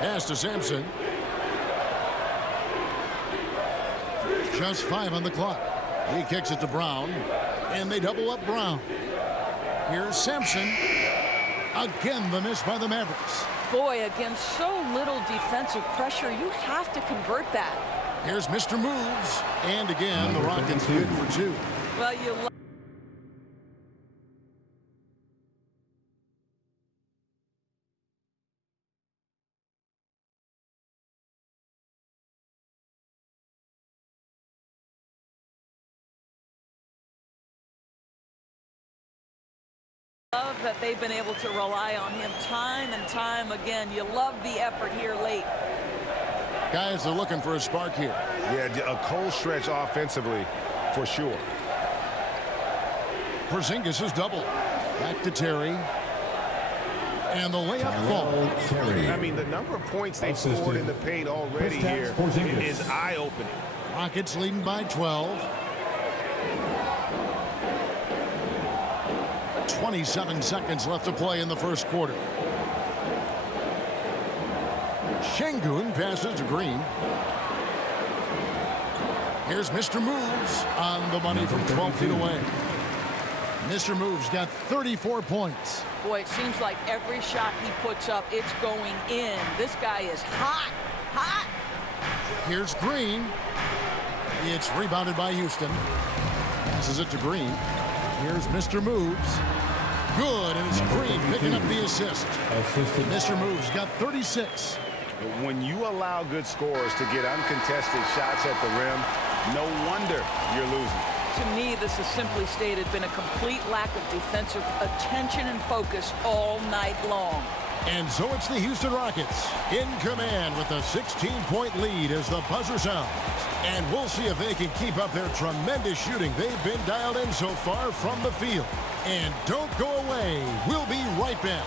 Pass to Sampson. Just 5 on the clock. He kicks it to Brown. And they double up Brown. Here's Sampson. Again, the miss by the Mavericks. Boy, against so little defensive pressure, you have to convert that. Here's Mr. Moves. And again, the Rockets good for 2. Well, you love that they've been able to rely on him time and time again. You love the effort here late. Guys are looking for a spark here. Yeah, a cold stretch offensively for sure. Porzingis is double. Back to Terry. And the layup falls. I mean, the number of points they've scored in the paint already here is eye-opening. Rockets leading by 12. 27 seconds left to play in the first quarter. Şengün passes to Green. Here's Mr. Moves on the money from 12 feet away. Mr. Moves got 34 points. Boy, it seems like every shot he puts up, it's going in. This guy is hot, hot. Here's Green. It's rebounded by Houston. Passes it to Green. Here's Mr. Moves. Good, and it's Green picking up the assist. Mr. Moves got 36. When you allow good scorers to get uncontested shots at the rim, no wonder you're losing. To me, this has simply stated been a complete lack of defensive attention and focus all night long. And so it's the Houston Rockets in command with a 16-point lead as the buzzer sounds. And we'll see if they can keep up their tremendous shooting they've been dialed in so far from the field. And don't go away. We'll be right back.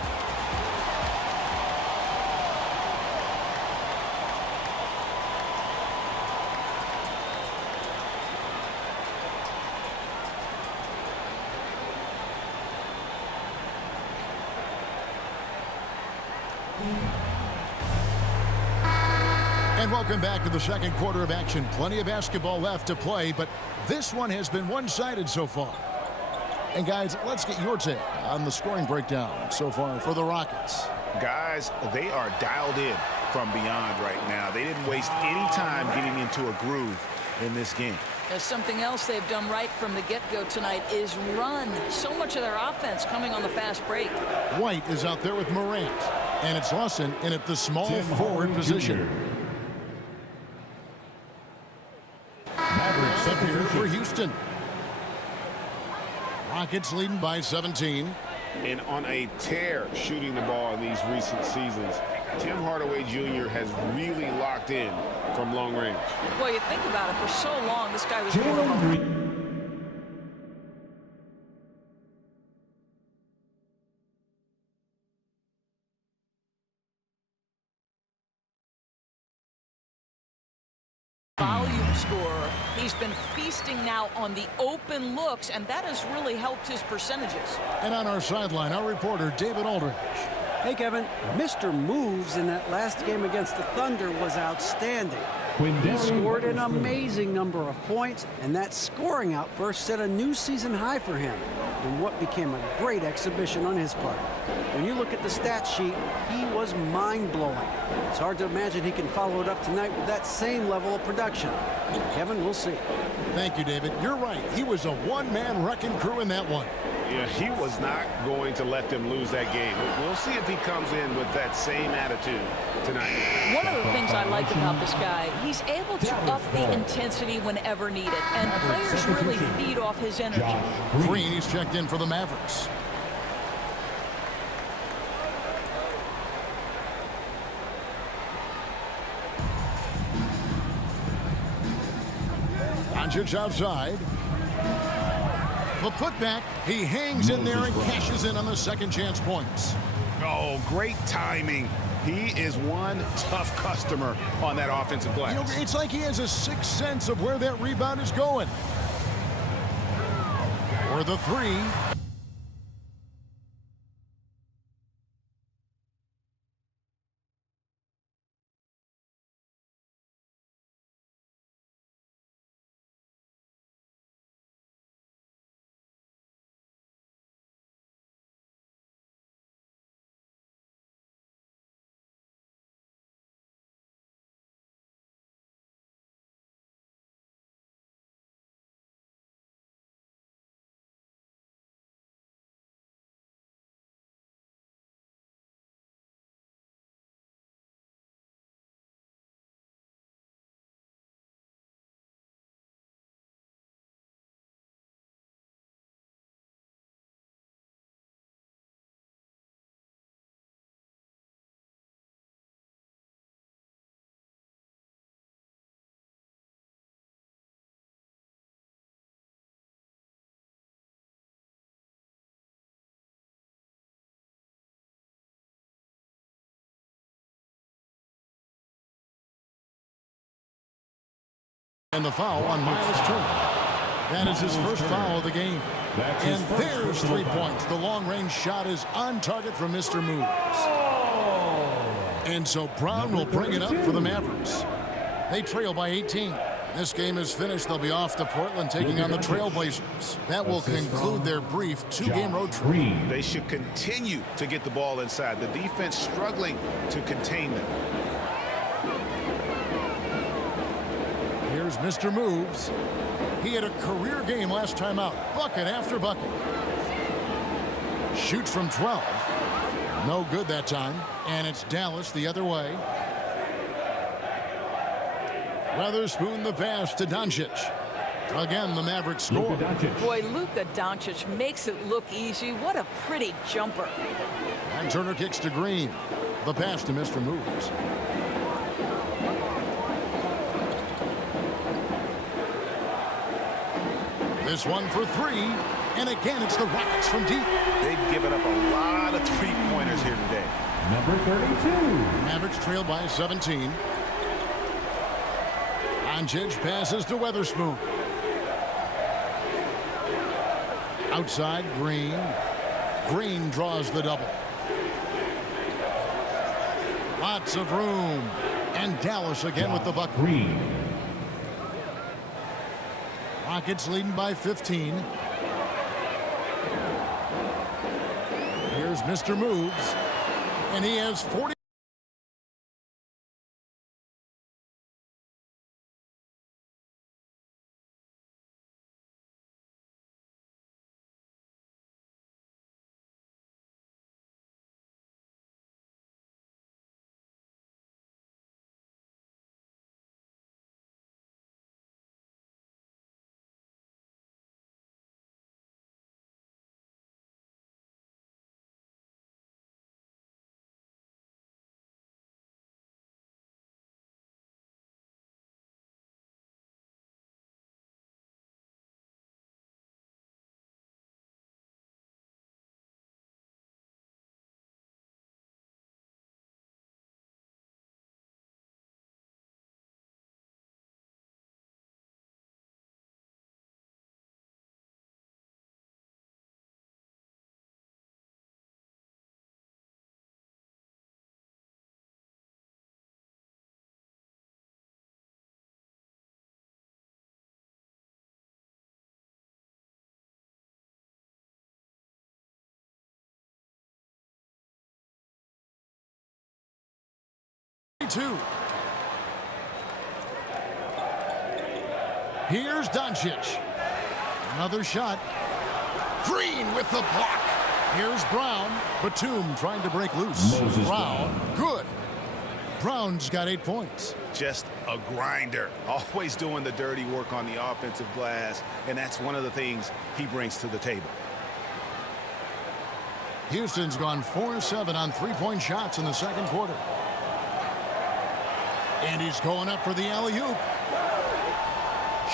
And welcome back to the second quarter of action. Plenty of basketball left to play, but this one has been one-sided so far. And guys, let's get your take on the scoring breakdown so far for the Rockets. Guys, they are dialed in from beyond right now. They didn't waste any time getting into a groove in this game. There's something else they've done right from the get-go tonight is run. So much of their offense coming on the fast break. White is out there with Morant, and it's Lawson in at the small forward position. Mavericks up here for Houston. Rockets leading by 17. And on a tear shooting the ball in these recent seasons, Tim Hardaway Jr. has really locked in from long range. Well, you think about it, for so long, this guy was more of a... volume scorer. He's been feasting now on the open looks, and that has really helped his percentages. And on our sideline, our reporter, David Aldridge. Hey, Kevin. Mr. Moves in that last game against the Thunder was outstanding. He scored an amazing number of points, and that scoring outburst set a new season high for him in what became a great exhibition on his part. When you look at the stat sheet, he was mind-blowing. It's hard to imagine he can follow it up tonight with that same level of production. Kevin, we'll see. Thank you, David. You're right. He was a one-man wrecking crew in that one. Yeah, he was not going to let them lose that game. We'll see if he comes in with that same attitude tonight. One of the things I like about this guy, he's able to up the intensity whenever needed, and players really feed off his energy. Green is checked in for the Mavericks. Doncic outside. The putback, he hangs in there and cashes in on the second chance points. Oh, great timing. He is one tough customer on that offensive glass. You know, it's like he has a sixth sense of where that rebound is going. For the three. And the foul on Miles Turner. That is his first foul of the game. And there's 3 points. The long-range shot is on target from Mr. Moves. And so Brown will bring it up for the Mavericks. They trail by 18. This game is finished. They'll be off to Portland taking on the Trailblazers. That will conclude their brief 2-game road trip. They should continue to get the ball inside. The defense struggling to contain them. Here's Mr. Moves. He had a career game last time out. Bucket after bucket. Shoots from 12. No good that time. And it's Dallas the other way. Weatherspoon the pass to Doncic. Again, the Mavericks score. Boy, Luka Doncic makes it look easy. What a pretty jumper. And Turner kicks to Green. The pass to Mr. Moves. This one for 3. And again, it's the Rockets from deep. They've given up a lot of three-pointers here today. Number 32. Mavericks trail by 17. Doncic passes to Weatherspoon. Outside, Green. Green draws the double. Lots of room. And Dallas again with the bucket. Green. Rockets leading by 15. Here's Mr. Moves. And he has 40. Here's Doncic. Another shot. Green with the block. Here's Brown. Batum trying to break loose. Brown. Good. Brown's got 8 points. Just a grinder. Always doing the dirty work on the offensive glass. And that's one of the things he brings to the table. Houston's gone 4-7 on three-point shots in the second quarter. And he's going up for the alley-oop.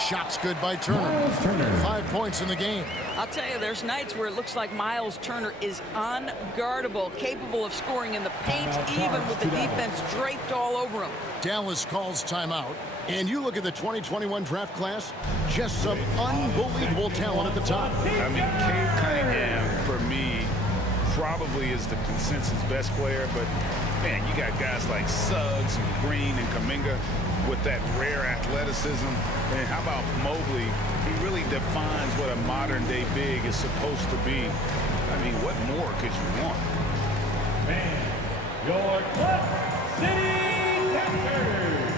Shots good by Turner. 5 points in the game. I'll tell you, there's nights where it looks like Miles Turner is unguardable, capable of scoring in the paint, even with the defense draped all over him. Dallas calls timeout. And you look at the 2021 draft class, just some unbelievable talent at the top. I mean, Cade Cunningham, for me, probably is the consensus best player, but man, you got guys like Suggs and Green and Kuminga with that rare athleticism. And how about Mobley? He really defines what a modern-day big is supposed to be. I mean, what more could you want? Man, your Clutch City Captors.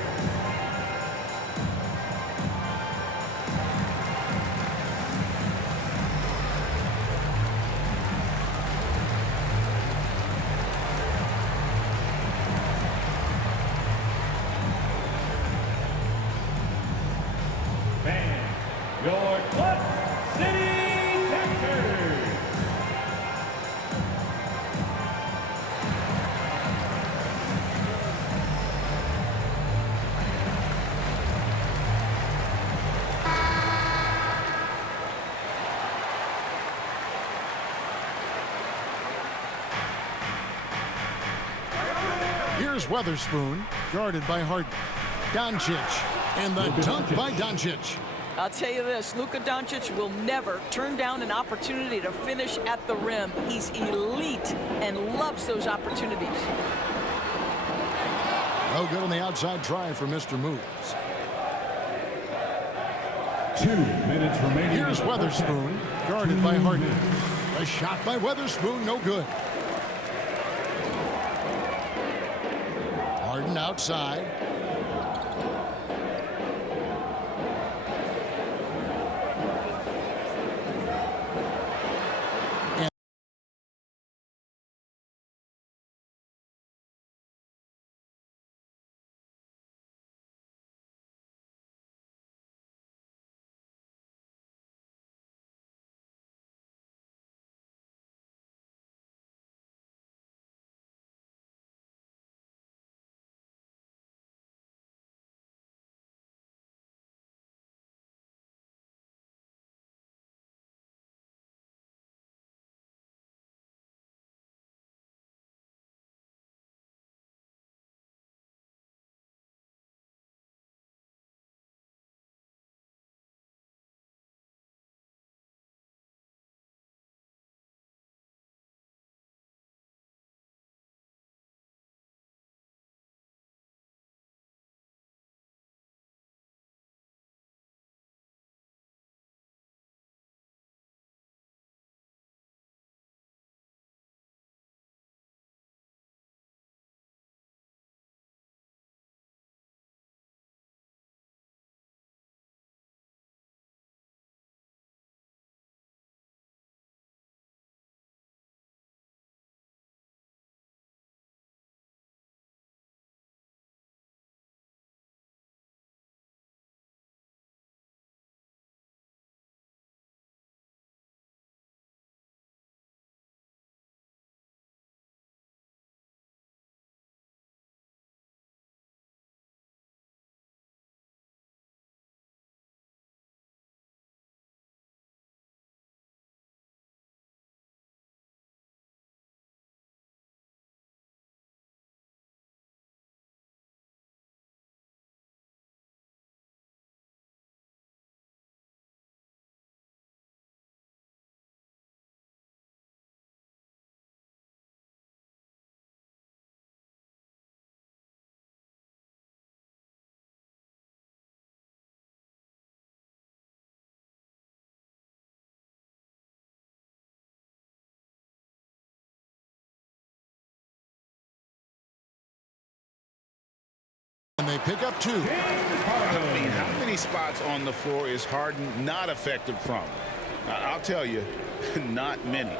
Your Clutch City Captors. Here's Weatherspoon, guarded by Harden. Doncic And the dunk by Doncic. I'll tell you this, Luka Doncic will never turn down an opportunity to finish at the rim. He's elite and loves those opportunities. No good on the outside try for Mr. Moves. 2 minutes remaining. Here's Weatherspoon, guarded by Harden. A shot by Weatherspoon, no good. Harden outside. And they pick up 2. I mean, how many spots on the floor is Harden not effective from? I'll tell you, not many.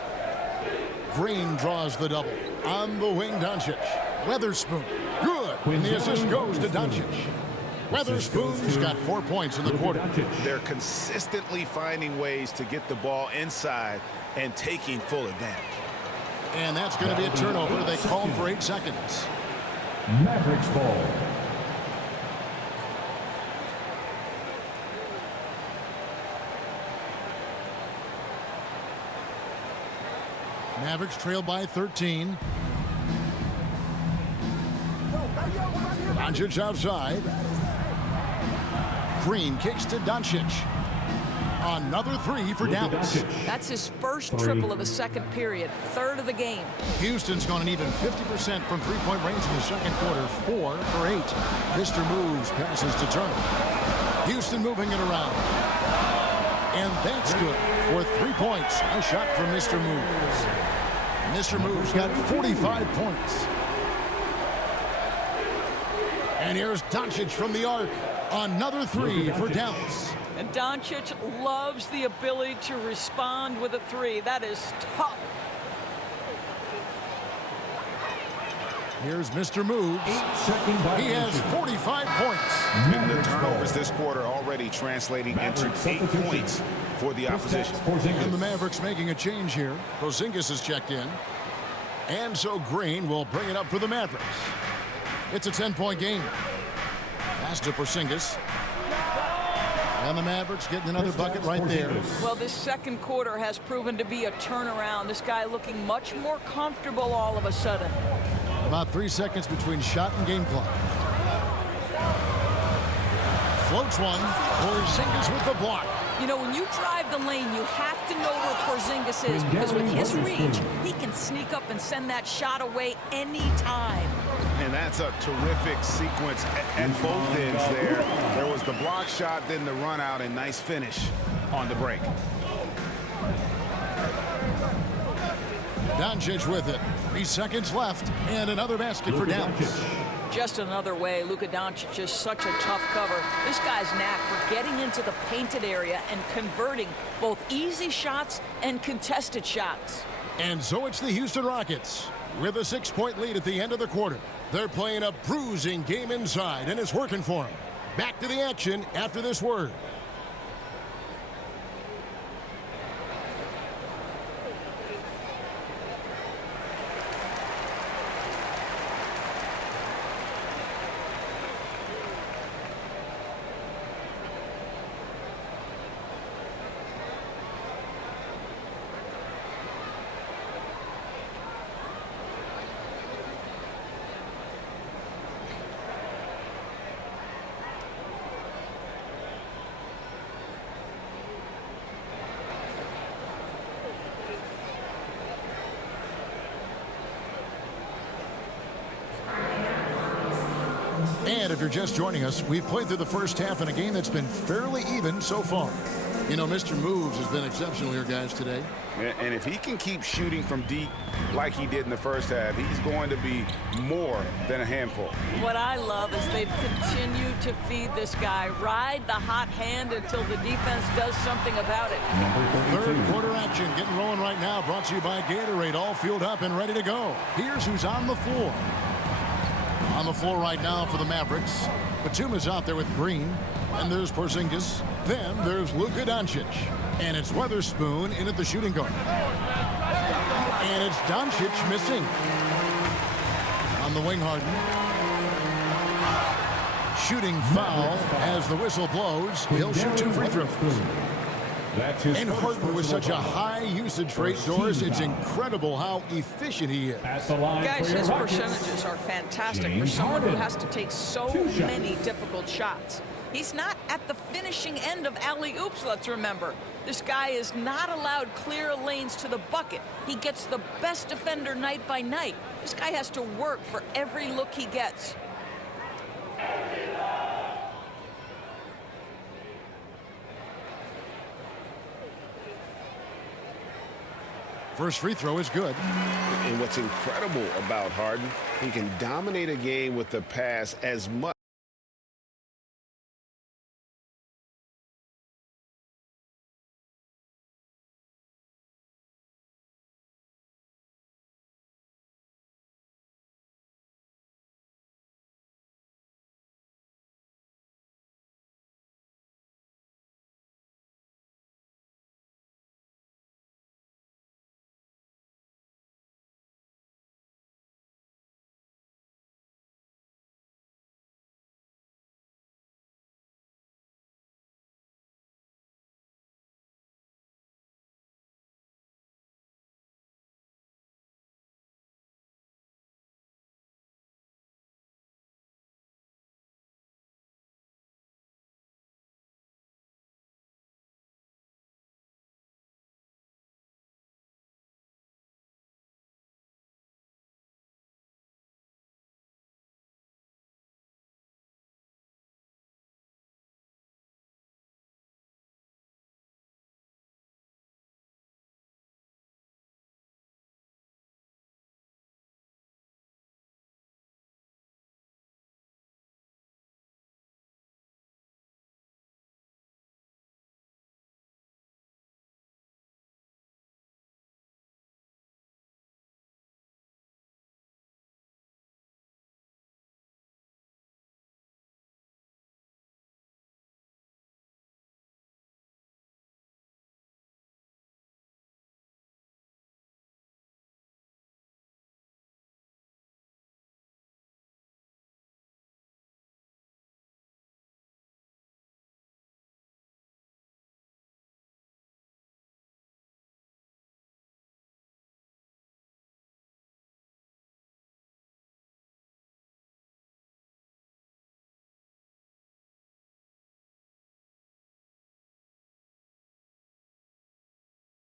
Green draws the double. On the wing, Doncic. Weatherspoon. Good. And the assist goes to Doncic. Weatherspoon's got 4 points in the quarter. They're consistently finding ways to get the ball inside and taking full advantage. And that's going to be a turnover. They called for 8 seconds. Mavericks ball. Mavericks trail by 13. Doncic outside. Green kicks to Doncic. Another 3 for Dallas. That's his first triple of the second period, third of the game. Houston's gone an even 50% from three-point range in the second quarter, 4 for 8. Mr. Moves passes to Turner. Houston moving it around. And that's good for 3 points. A shot from Mr. Moves. Mr. Moves got 45 points. And here's Doncic from the arc. Another 3 for Dallas. And Doncic loves the ability to respond with a 3. That is tough. Here's Mr. Moves. He has 45 points. And the turnovers this quarter already translating into 8 points for the opposition. And the Mavericks making a change here. Porzingis has checked in. And so Green will bring it up for the Mavericks. It's a 10-point game. Pass to Porzingis. And the Mavericks getting another bucket right there. Well, this second quarter has proven to be a turnaround. This guy looking much more comfortable all of a sudden. About 3 seconds between shot and game clock. Floats one. Porzingis with the block. You know, when you drive the lane, you have to know where Porzingis is, because with his reach, he can sneak up and send that shot away anytime. And that's a terrific sequence at both ends there. There was the block shot, then the run out, and nice finish on the break. Doncic with it. 3 seconds left, and another basket for Dallas. Just another way. Luka Doncic is such a tough cover. This guy's knack for getting into the painted area and converting both easy shots and contested shots. And so it's the Houston Rockets with a 6-point lead at the end of the quarter. They're playing a bruising game inside, and it's working for them. Back to the action after this word. And if you're just joining us, we've played through the first half in a game that's been fairly even so far. You know, Mr. Moves has been exceptional here, guys, today. And if he can keep shooting from deep like he did in the first half, he's going to be more than a handful. What I love is they've continued to feed this guy. Ride the hot hand until the defense does something about it. Third quarter action getting rolling right now. Brought to you by Gatorade. All fueled up and ready to go. Here's who's on the floor. On the floor right now for the Mavericks. Batuma's out there with Green. And there's Porzingis. Then there's Luka Doncic. And it's Weatherspoon in at the shooting guard. And it's Doncic missing. On the wing, Harden. Shooting foul as the whistle blows. He'll shoot 2 free throws. And Harden with such a high usage rate, Doris, it's incredible how efficient he is. Guys, his percentages are fantastic for someone who has to take so many difficult shots. He's not at the finishing end of alley-oops, let's remember. This guy is not allowed clear lanes to the bucket. He gets the best defender night by night. This guy has to work for every look he gets. First free throw is good. And what's incredible about Harden, he can dominate a game with the pass as much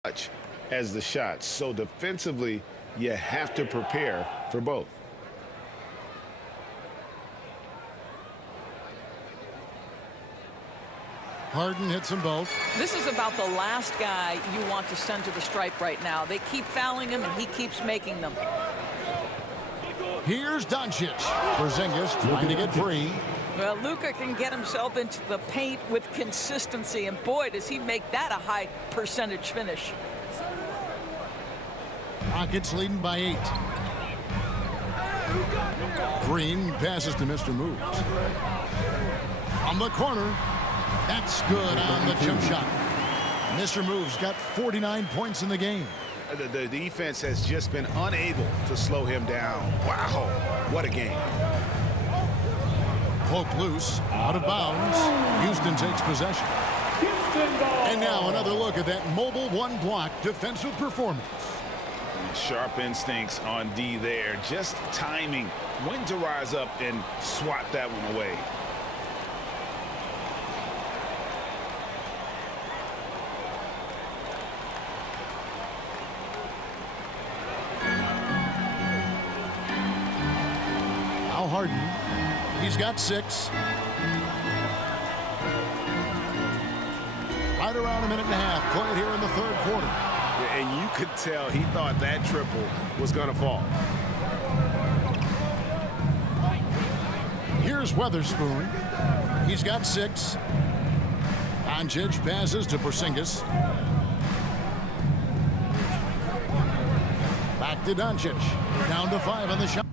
much as the shots. So defensively, you have to prepare for both. Harden hits them both. This is about the last guy you want to send to the stripe right now. They keep fouling him, and he keeps making them. Here's Doncic. Porzingis trying to get free. Well, Luka can get himself into the paint with consistency, and boy, does he make that a high percentage finish. Rockets leading by 8. Green passes to Mr. Moves. From the corner. That's good on the jump shot. Mr. Moves got 49 points in the game. The defense has just been unable to slow him down. Wow, what a game. Poked loose, out of bounds. Houston takes possession. And now another look at that mobile one-block defensive performance. Sharp instincts on D there. Just timing when to rise up and swat that one away. Al Harden. He's got 6. Right around a minute and a half played here in the third quarter. And you could tell he thought that triple was going to fall. Here's Weatherspoon. He's got 6. Doncic passes to Porzingis. Back to Doncic. Down to 5 on the shot.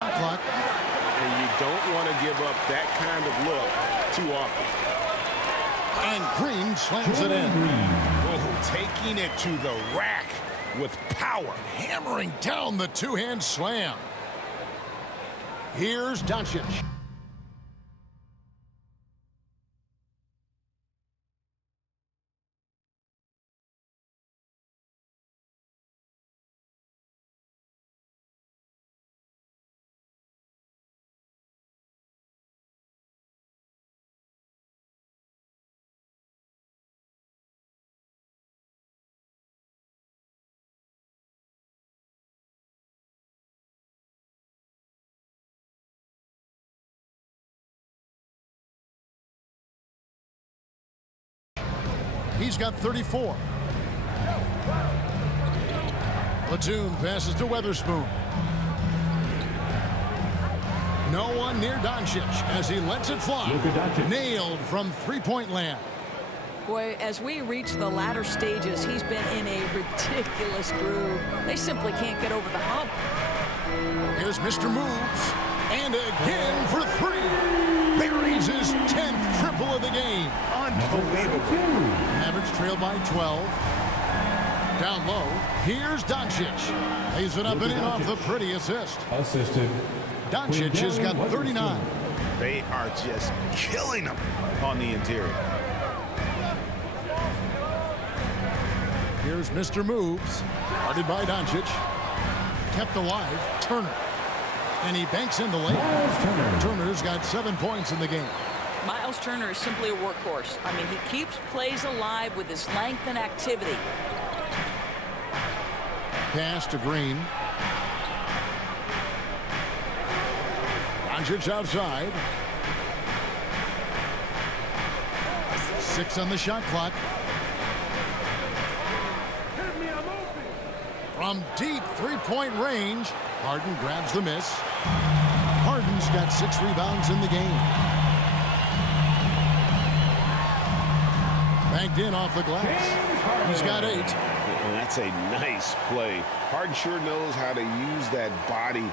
Clock. And you don't want to give up that kind of look too often. And Green slams it in. Oh, taking it to the rack with power. Hammering down the two-hand slam. Here's Doncic. He's got 34. Platoon passes to Weatherspoon. No one near Doncic as he lets it fly. Nailed from three-point land. Boy, as we reach the latter stages, he's been in a ridiculous groove. They simply can't get over the hump. Here's Mr. Moves. And again for three. Buries his 10th triple of the game. Unbelievable. Mavericks trail by 12. Down low. Here's Doncic. Lays it up and in off the pretty assist. Assisted. Doncic has got 39. They are just killing him on the interior. Here's Mr. Moves. Guarded by Doncic. Kept alive. Turner. And he banks in the lane. Turner's got 7 points in the game. Miles Turner is simply a workhorse. I mean, he keeps plays alive with his length and activity. Pass to Green. Doncic outside. 6 on the shot clock. From deep three-point range, Harden grabs the miss. Harden's got 6 rebounds in the game. Banked in off the glass. He's got 8. And that's a nice play. Harden sure knows how to use that body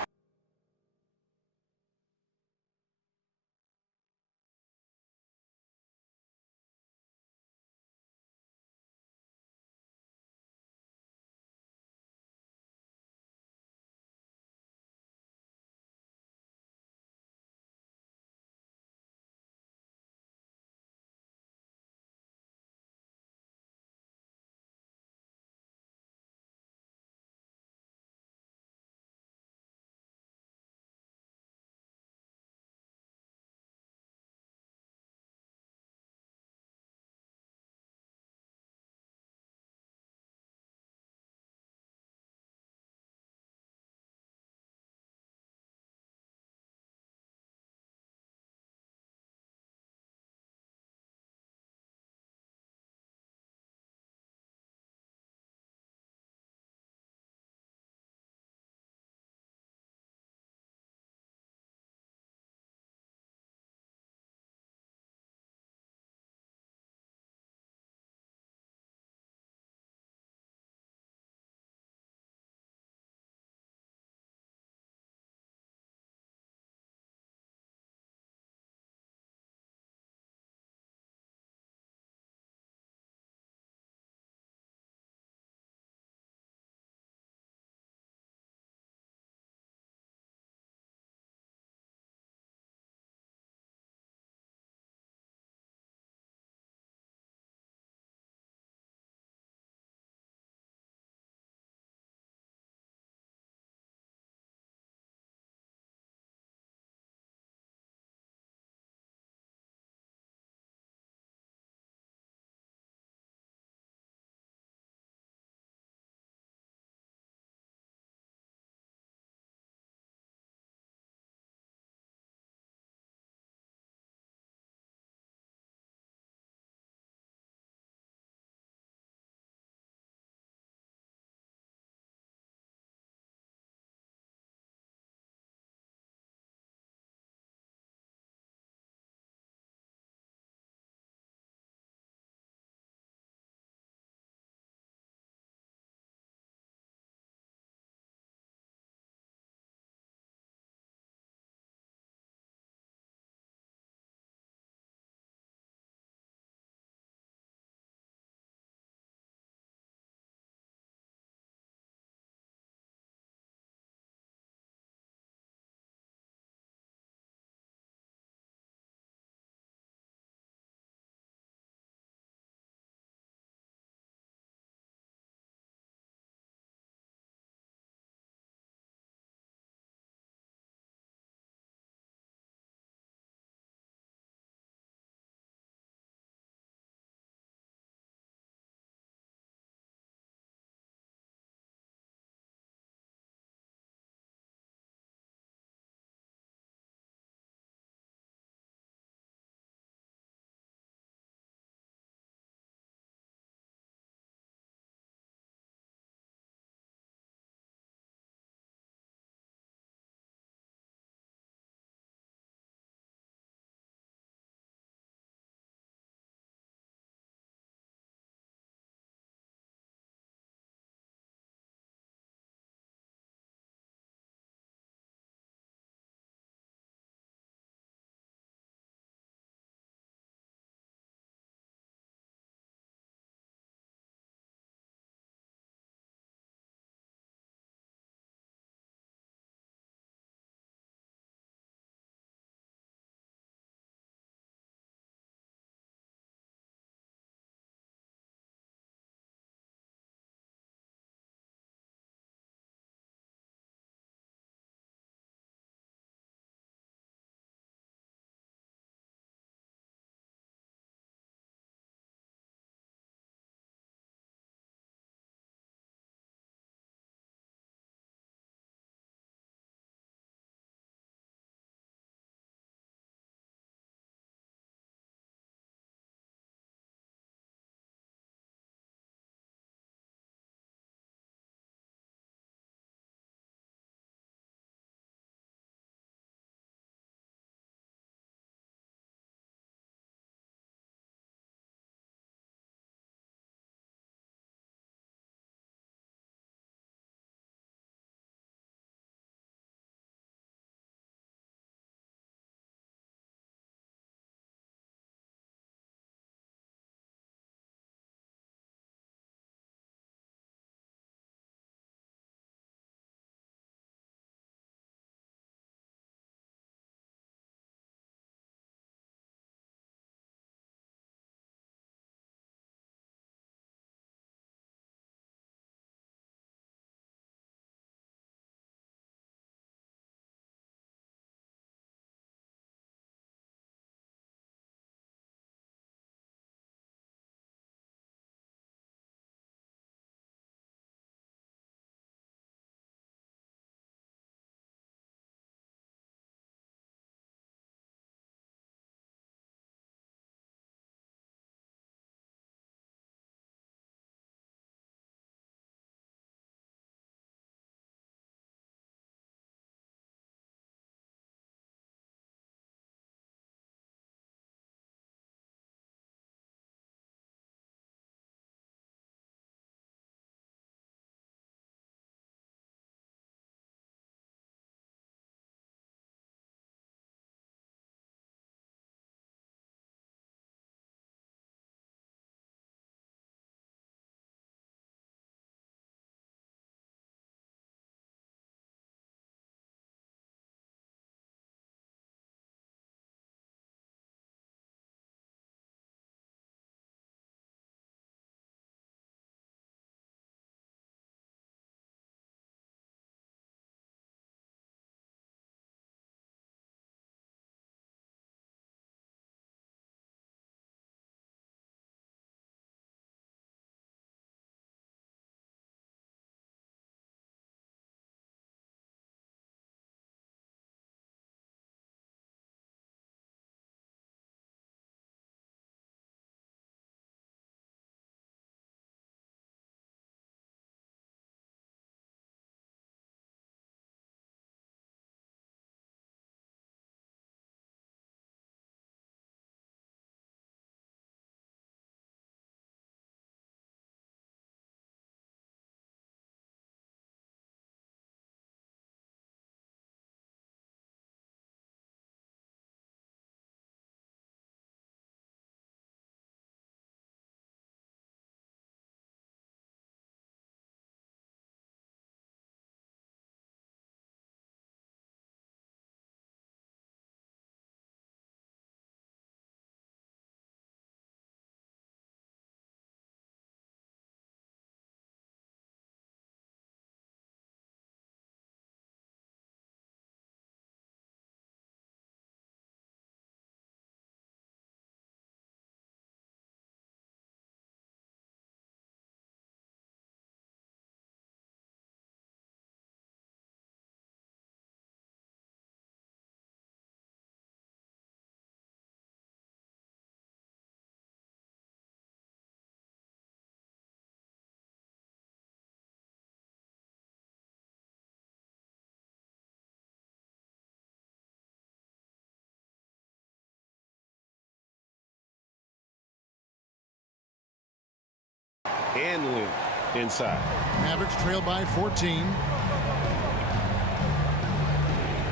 and length inside. Mavericks trail by 14.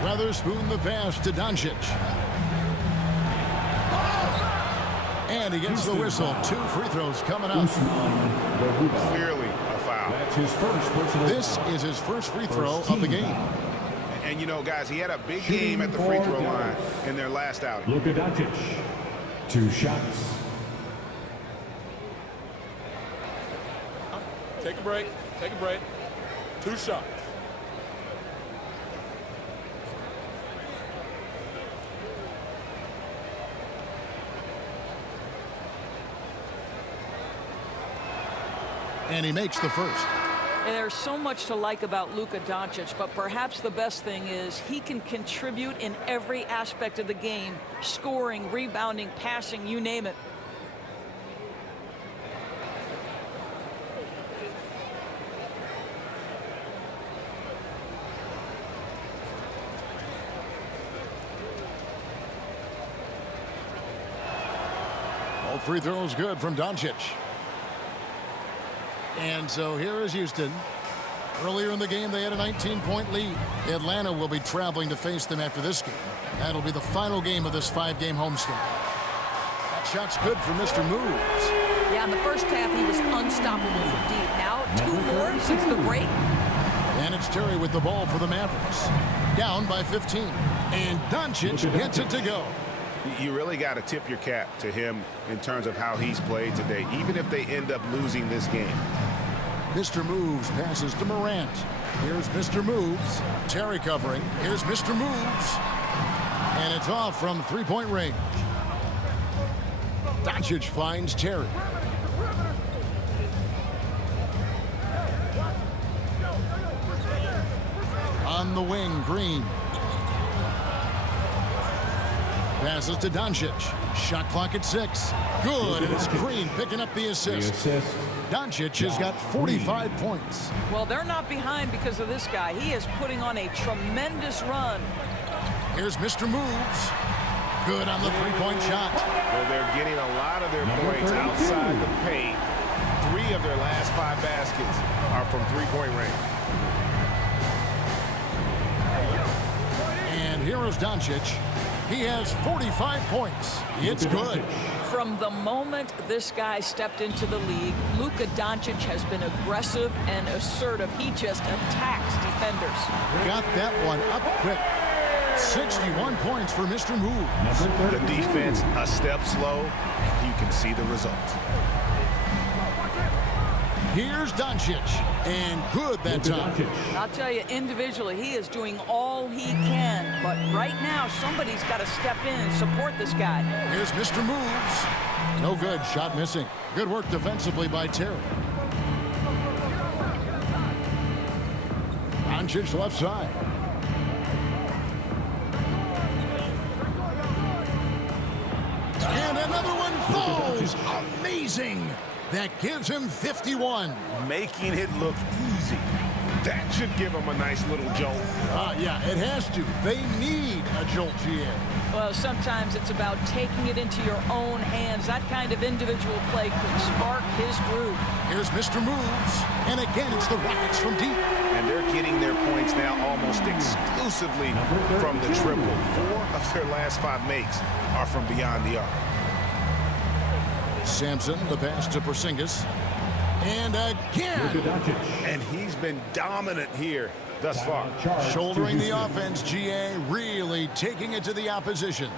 Weatherspoon the pass to Doncic. And he gets the whistle. 2 free throws coming up. Clearly a foul. That's his first personal This foul. is his first free throw of the game. And you know, guys, he had a big game at the free throw line in their last outing. Luka Doncic. 2 shots. Take a break. Take a break. 2 shots. And he makes the first. And there's so much to like about Luka Doncic, but perhaps the best thing is he can contribute in every aspect of the game, scoring, rebounding, passing, you name it. All free throws good from Doncic. And so here is Houston. Earlier in the game, they had a 19-point lead. Atlanta will be traveling to face them after this game. That'll be the final game of this 5-game homestand. That shot's good for Mr. Moves. Yeah, in the first half, he was unstoppable from deep. Now, 2 more since the break. And it's Terry with the ball for the Mavericks. Down by 15. And Doncic gets it to go. You really got to tip your cap to him in terms of how he's played today, even if they end up losing this game. Mr. Moves passes to Morant. Here's Mr. Moves. Terry covering. Here's Mr. Moves. And it's off from 3-point range. Doncic finds Terry. On the wing, Green. Passes to Doncic. Shot clock at 6. Good, and it's Green picking up the assist. Doncic has got 45 points. Well, they're not behind because of this guy. He is putting on a tremendous run. Here's Mr. Moves. Good on the 3-point shot. Well, they're getting a lot of their points outside the paint. 3 of their last 5 baskets are from 3-point range. And here is Doncic. He has 45 points. It's good. From the moment this guy stepped into the league, Luka Doncic has been aggressive and assertive. He just attacks defenders. Got that one up quick. 61 points for Mr. Moves. The defense a step slow, and you can see the result. Here's Doncic. And good that time. I'll tell you, individually, he is doing all he can. But right now, somebody's got to step in and support this guy. Here's Mr. Moves. No good. Shot missing. Good work defensively by Terry. Doncic left side. And another one falls. Amazing. That gives him 51. Making it look easy. That should give them a nice little jolt. Yeah, it has to. They need a jolt, GA. Well, sometimes it's about taking it into your own hands. That kind of individual play could spark his groove. Here's Mr. Moves. And again, it's the Rockets from deep. And they're getting their points now almost exclusively from the triple. 4 of their last 5 makes are from beyond the arc. Sampson, the pass to Porzingis. And again. And he's been dominant here thus far. Shouldering the offense, GA really taking it to the opposition.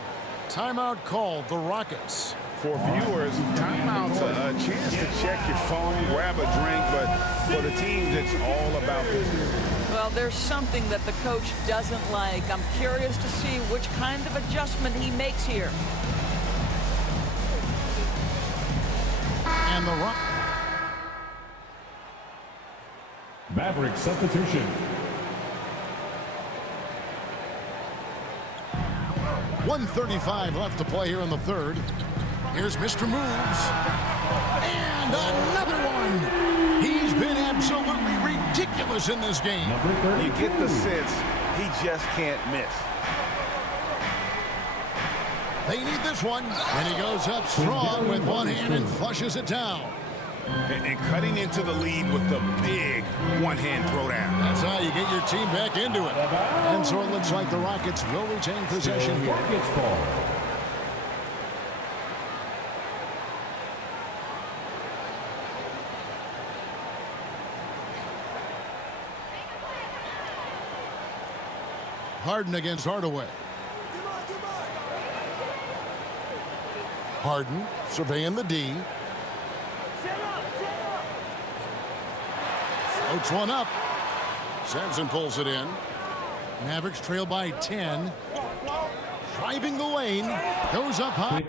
Timeout called, the Rockets. For viewers, timeout's a chance to check your phone, grab a drink, but for the teams, it's all about business. Well, there's something that the coach doesn't like. I'm curious to see which kind of adjustment he makes here. And the Maverick substitution. .135 left to play here in the third. Here's Mr. Moves. And another one. He's been absolutely ridiculous in this game. You get the sense he just can't miss. They need this one. And he goes up strong with one hand and flushes it down. And cutting into the lead with the big one-hand throwdown. That's how you get your team back into it. And so it looks like the Rockets will retain possession here. Rockets ball. Harden against Hardaway. Harden surveying the D. Floats one up. Sampson pulls it in. Mavericks trail by 10. Driving the lane. Goes up high.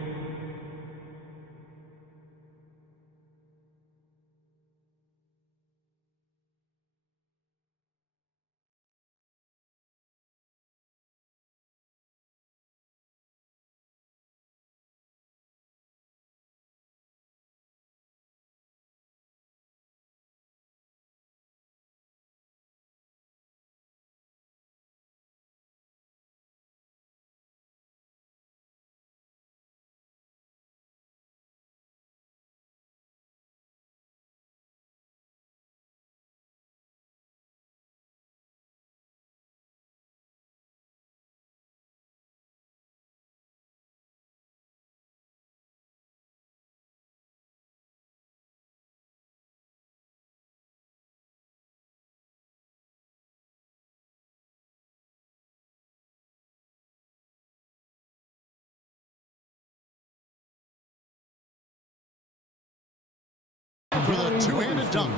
For the two-handed dunk.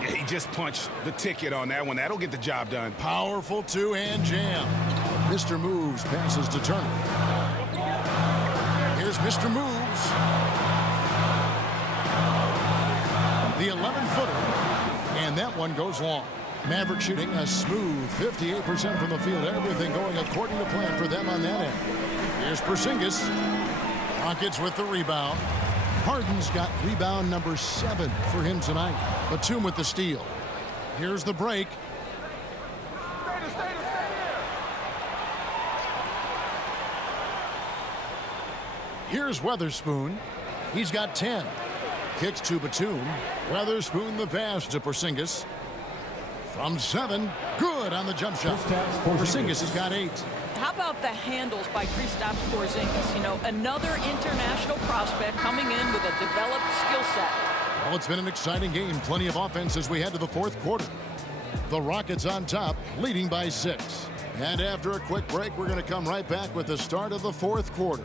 Yeah, he just punched the ticket on that one. That'll get the job done. Powerful two-hand jam. Mr. Moves passes to Turner. Here's Mr. Moves. The 11-footer. And that one goes long. Maverick shooting a smooth 58% from the field. Everything going according to plan for them on that end. Here's Porzingis. Rockets with the rebound. Harden's got rebound number 7 for him tonight. Batum with the steal. Here's the break. Here's Weatherspoon. He's got 10. Kicks to Batum. Weatherspoon the pass to Porzingis. From 7. Good on the jump shot. Porzingis has got 8. How about the handles by Kristaps Porzingis? You know, another international prospect coming in with a developed skill set. Well, it's been an exciting game. Plenty of offense as we head to the fourth quarter. The Rockets on top, leading by 6. And after a quick break, we're going to come right back with the start of the fourth quarter.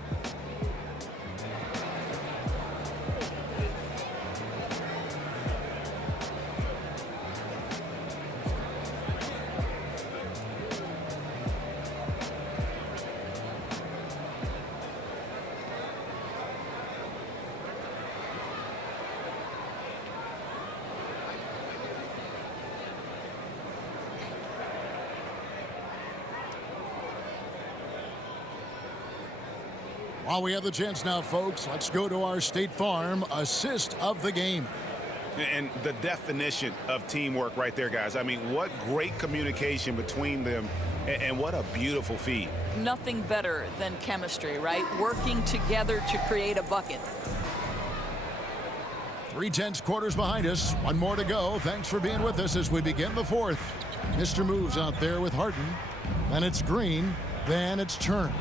While we have the chance now, folks, let's go to our State Farm assist of the game. And the definition of teamwork right there, guys. I mean, what great communication between them, and what a beautiful feed. Nothing better than chemistry, right? Working together to create a bucket. 3/10 quarters behind us. One more to go. Thanks for being with us as we begin the fourth. Mr. Moves out there with Harden. Then it's Green. Then it's Turner.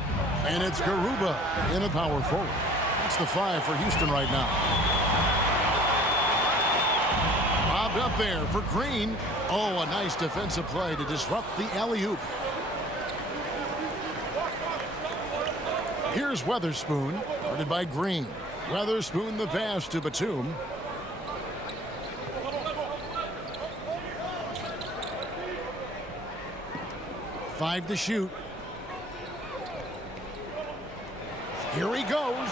And it's Garuba in a power forward. That's the 5 for Houston right now. Bobbed up there for Green. Oh, a nice defensive play to disrupt the alley-oop. Here's Weatherspoon, guarded by Green. Weatherspoon the pass to Batum. Five to shoot. Here he goes.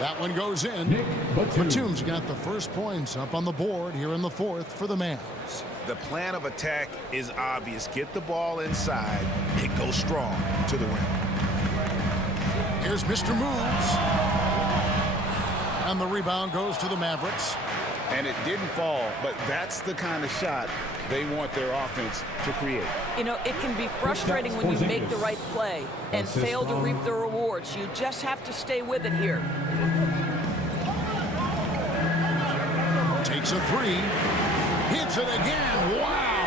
That one goes in. Batum's got the first points up on the board here in the fourth for the Mavs. The plan of attack is obvious. Get the ball inside and go strong to the rim. Here's Mr. Moves. And the rebound goes to the Mavericks. And it didn't fall, but that's the kind of shot they want their offense to create. You know, it can be frustrating when you make the right play and fail to reap the rewards. You just have to stay with it here. Takes a three. Hits it again. Wow.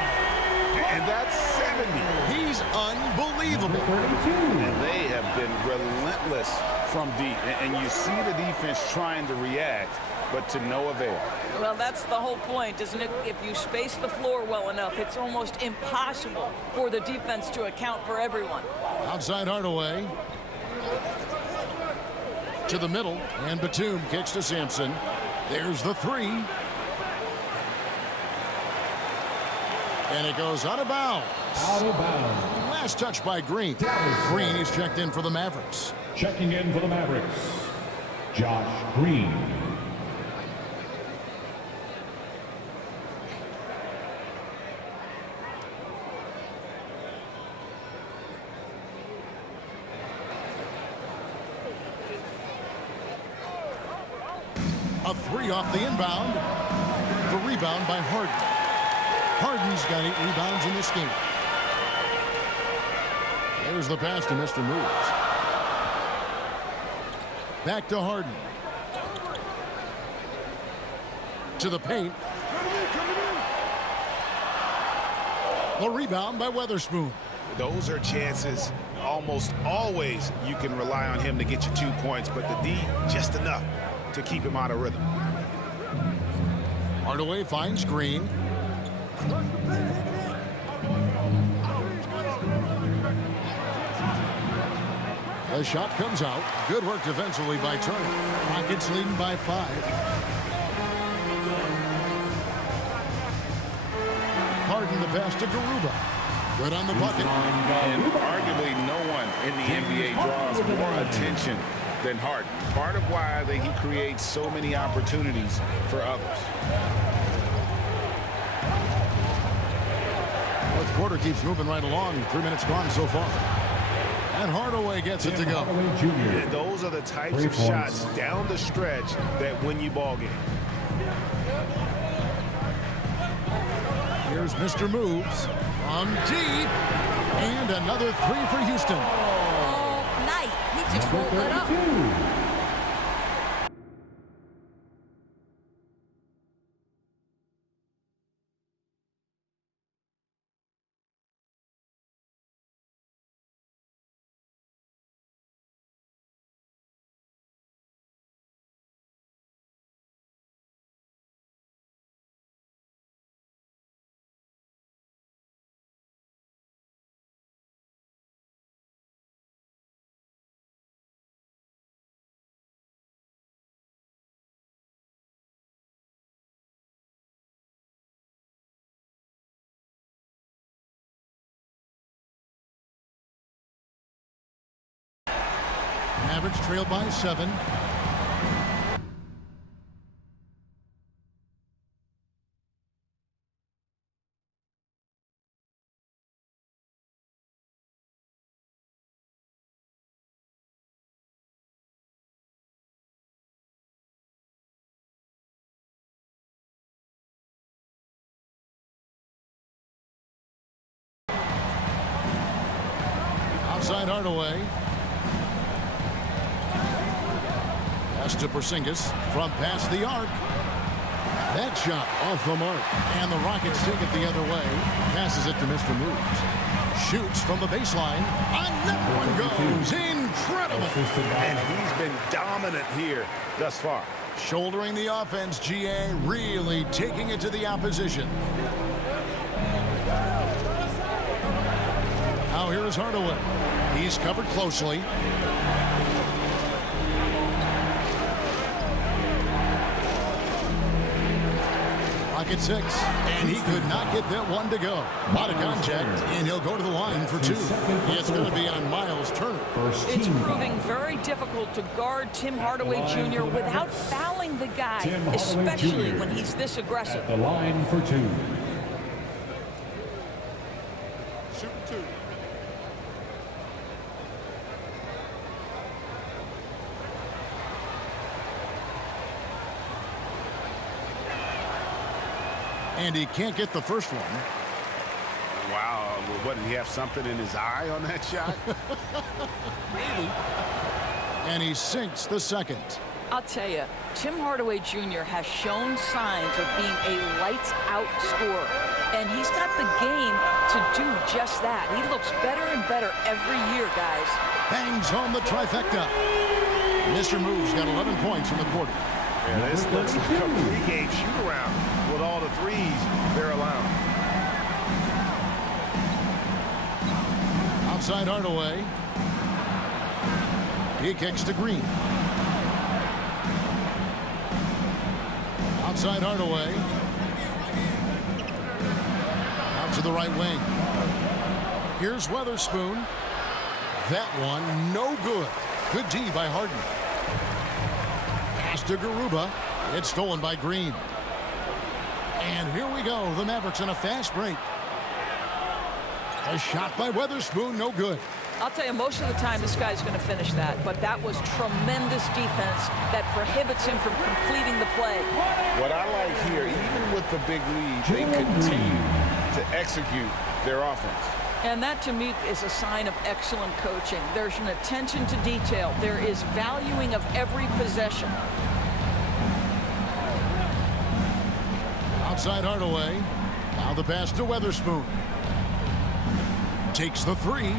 And that's 70. He's unbelievable. And they have been relentless from deep. And you see the defense trying to react, but to no avail. Well, that's the whole point, isn't it? If you space the floor well enough, it's almost impossible for the defense to account for everyone. Outside Hardaway. To the middle, and Batum kicks to Sampson. There's the three. And it goes out of bounds. Out of bounds. Last touch by Green. Green is checked in for the Mavericks. Checking in for the Mavericks, Josh Green. A three off the inbound. The rebound by Harden. Harden's got 8 rebounds in this game. There's the pass to Mr. Moves. Back to Harden. To the paint. The rebound by Weatherspoon. Those are chances. Almost always you can rely on him to get you 2 points, but the D, just enough to keep him out of rhythm. Hardaway finds Green. The shot comes out. Good work defensively by Turner. Rockets leading by 5. Harden the pass to Garuba. Good on the bucket. And arguably no one in the NBA draws more attention than Harden. Part of why he creates so many opportunities for others. Fourth quarter keeps moving right along. 3 minutes gone so far. And Hardaway gets it to go. And those are the types of shots down the stretch that win you ball games. Here's Mr. Moves from deep. And another three for Houston. All night. He just won't let up. Mavericks trailed by 7. Outside Hardaway. Pass to Porzingis from past the arc. That shot off the mark. And the Rockets take it the other way. Passes it to Mr. Moves. Shoots from the baseline. Another one goes. Incredible. And he's been dominant here thus far. Shouldering the offense, GA really taking it to the opposition. Now here is Hardaway. He's covered closely. Rocket 6, and he could not get that one to go. A lot of contact, and he'll go to the line for 2. It's going to be on Miles Turner. It's proving very difficult to guard Tim Hardaway Jr. without fouling the guy, especially when he's this aggressive. At the line for 2. Shoot 2. And he can't get the first one. Wow. What, did he have something in his eye on that shot? Maybe. And he sinks the second. I'll tell you, Tim Hardaway Jr. has shown signs of being a lights-out scorer, and he's got the game to do just that. He looks better and better every year, guys. Bangs home the trifecta. Mr. Moves got 11 points in the quarter. Yeah, this looks like a three-game shoot-around with all the threes they're allowing. Outside Hardaway. He kicks to Green. Outside Hardaway. Out to the right wing. Here's Weatherspoon. That one, no good. Good D by Harden. Pass to Garuba. It's stolen by Green. And here we go. The Mavericks in a fast break. A shot by Weatherspoon, no good. I'll tell you, most of the time this guy's going to finish that, but that was tremendous defense that prohibits him from completing the play. What I like here, even with the big lead, they continue to execute their offense. And that, to me, is a sign of excellent coaching. There's an attention to detail. There is valuing of every possession. Outside Hardaway. Now the pass to Weatherspoon. Takes the three.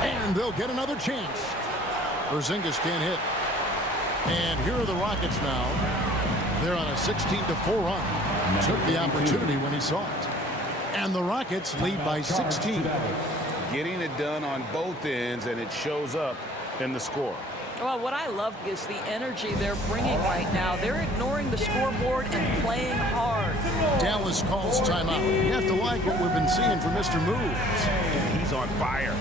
And they'll get another chance. Porzingis can't hit. And here are the Rockets now. They're on a 16-4 run. Took the opportunity when he saw it. And the Rockets lead by 16. Getting it done on both ends, and it shows up in the score. Well, what I love is the energy they're bringing right now. They're ignoring the scoreboard and playing hard. Dallas calls timeout. You have to like what we've been seeing from Mr. Moves. And he's on fire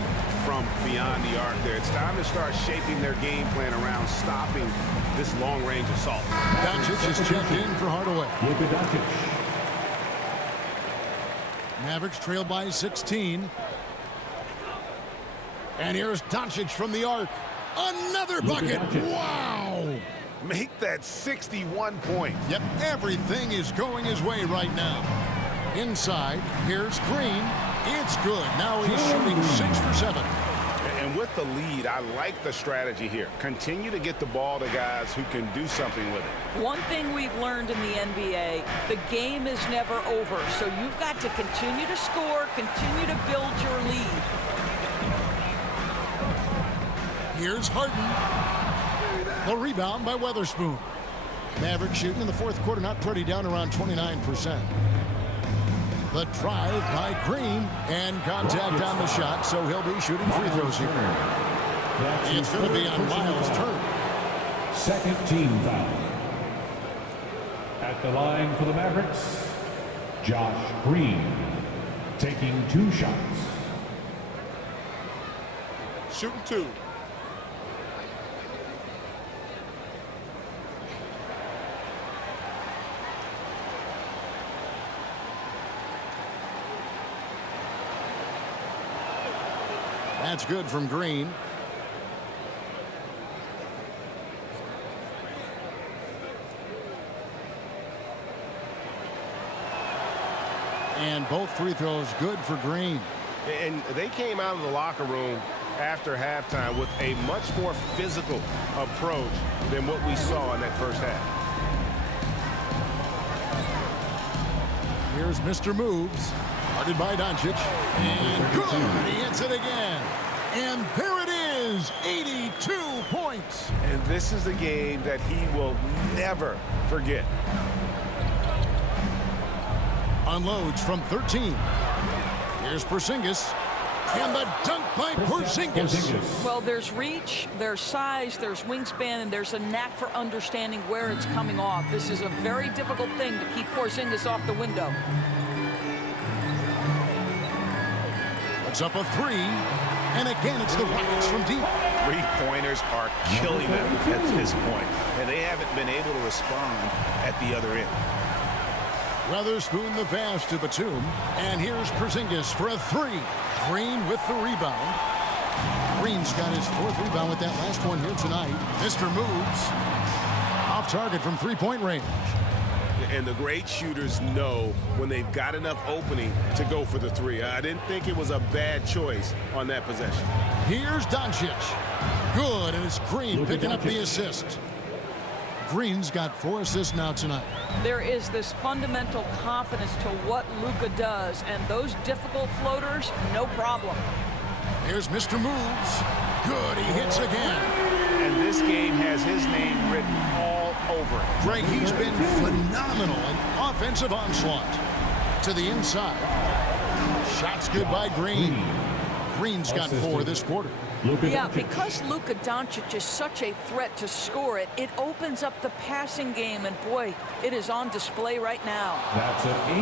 from beyond the arc there. It's time to start shaping their game plan around stopping this long-range assault. Doncic is checked in for Hardaway. Luka Doncic. Mavericks trail by 16. And here's Doncic from the arc. Another bucket. Wow. Make that 61 points. Yep, everything is going his way right now. Inside, here's Green. It's good. Now he's shooting 6 for 7. And with the lead, I like the strategy here. Continue to get the ball to guys who can do something with it. One thing we've learned in the NBA, the game is never over. So you've got to continue to score, continue to build your lead. Here's Harden. The rebound by Weatherspoon. Mavericks shooting in the fourth quarter, not pretty, down around 29%. The drive by Green, and contact on the shot, so he'll be shooting free throws here. It's going to be on Miles' turn. Second team foul. At the line for the Mavericks, Josh Green, taking 2 shots. Shooting 2. That's good from Green. And both free throws good for Green. And they came out of the locker room after halftime with a much more physical approach than what we saw in that first half. Here's Mr. Moves. Guarded by Doncic. And good. He hits it again. And there it is. 82 points. And this is a game that he will never forget. Unloads from 13. Here's Porzingis. And the dunk by Porzingis. Well, there's reach, there's size, there's wingspan, and there's a knack for understanding where it's coming off. This is a very difficult thing to keep Porzingis off the window. Puts up a 3. And again, it's the Rockets from deep. 3-pointers are killing them at this point, and they haven't been able to respond at the other end. Weatherspoon the pass to Batum. And here's Porzingis for a 3. Green with the rebound. Green's got his 4th rebound with that last one here tonight. Mr. Moves. Off target from 3-point range. And the great shooters know when they've got enough opening to go for the 3. I didn't think it was a bad choice on that possession. Here's Doncic. Good, and it's Green picking up the assist. Green's got 4 assists now tonight. There is this fundamental confidence to what Luka does, and those difficult floaters, no problem. Here's Mr. Moves. Good, he hits again. And this game has his name written all over it. Greg, he's been phenomenal in offensive onslaught. To the inside. Shots good by Green. Green's got 4 this quarter. Yeah, because Luka Doncic is such a threat to score it, it opens up the passing game, and boy, it is on display right now.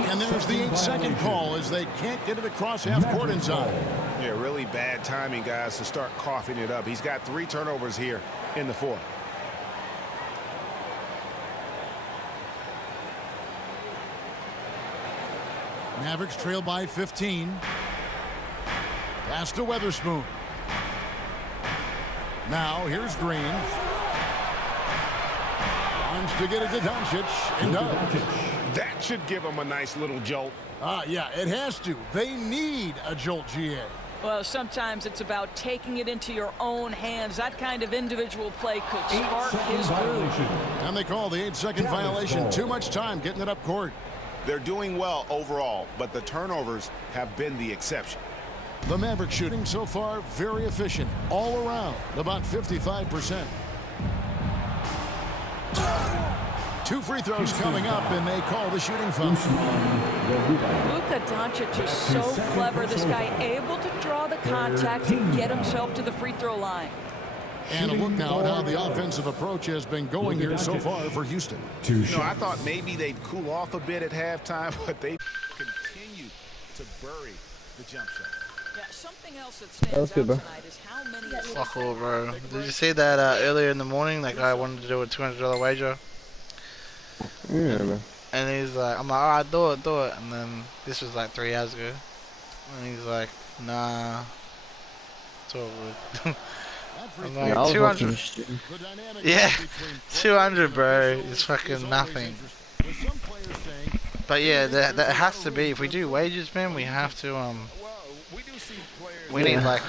And there's the 8-second call as they can't get it across half court in time. Yeah, really bad timing, guys, to start coughing it up. He's got 3 turnovers here in the fourth. Mavericks trail by 15. Pass to Weatherspoon. Now here's Green. Wants to get it to Doncic and does. That should give him a nice little jolt. Yeah, it has to. They need a jolt, GA. Well, sometimes it's about taking it into your own hands. That kind of individual play could spark his groove. And they call the 8-second violation. Too much time getting it up court. They're doing well overall, but the turnovers have been the exception. The Mavericks shooting so far very efficient all around, about 55%. 2 free throws coming up, and they call the shooting foul. Luka Doncic is so clever. This guy able to draw the contact to get himself to the free throw line. And a look now at how the offensive approach has been going here so far for Houston. I thought maybe they'd cool off a bit at halftime, but they continue to bury the jump shot. Yeah, something else that stands out tonight is how many... Fuck all, bro. Did you see that earlier in the morning? That guy wanted to do a $200 wager. Yeah, man. And he's like, I'm like, alright, do it. And then this was like 3 hours ago. And he's like, nah. It's all good. I'm like, 200. Yeah, 200, bro. It's fucking nothing. But yeah, that has to be. If we do wages, man, we have to we need like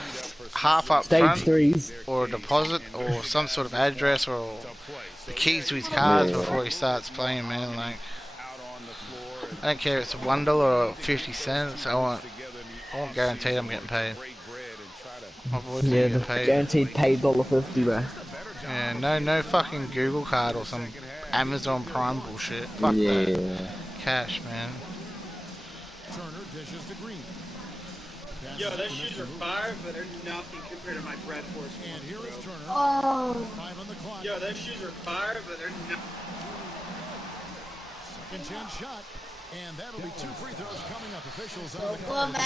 half up front, or a deposit, or some sort of address, or the keys to his cars before he starts playing, man. Like, I don't care if it's $1 or 50 cents. I want guaranteed I'm getting paid. Yeah, the guaranteed paid $1.50, bro. Yeah, no fucking Google card or some Amazon Prime bullshit. Fuck that. Cash, man. Yo, those shoes are fire, but they're nothing compared to my Brad Force ones, bro. Oh. Yo, those shoes are fire, but they're not. Second chance shot, and that'll be 2 free throws coming up. Officials on the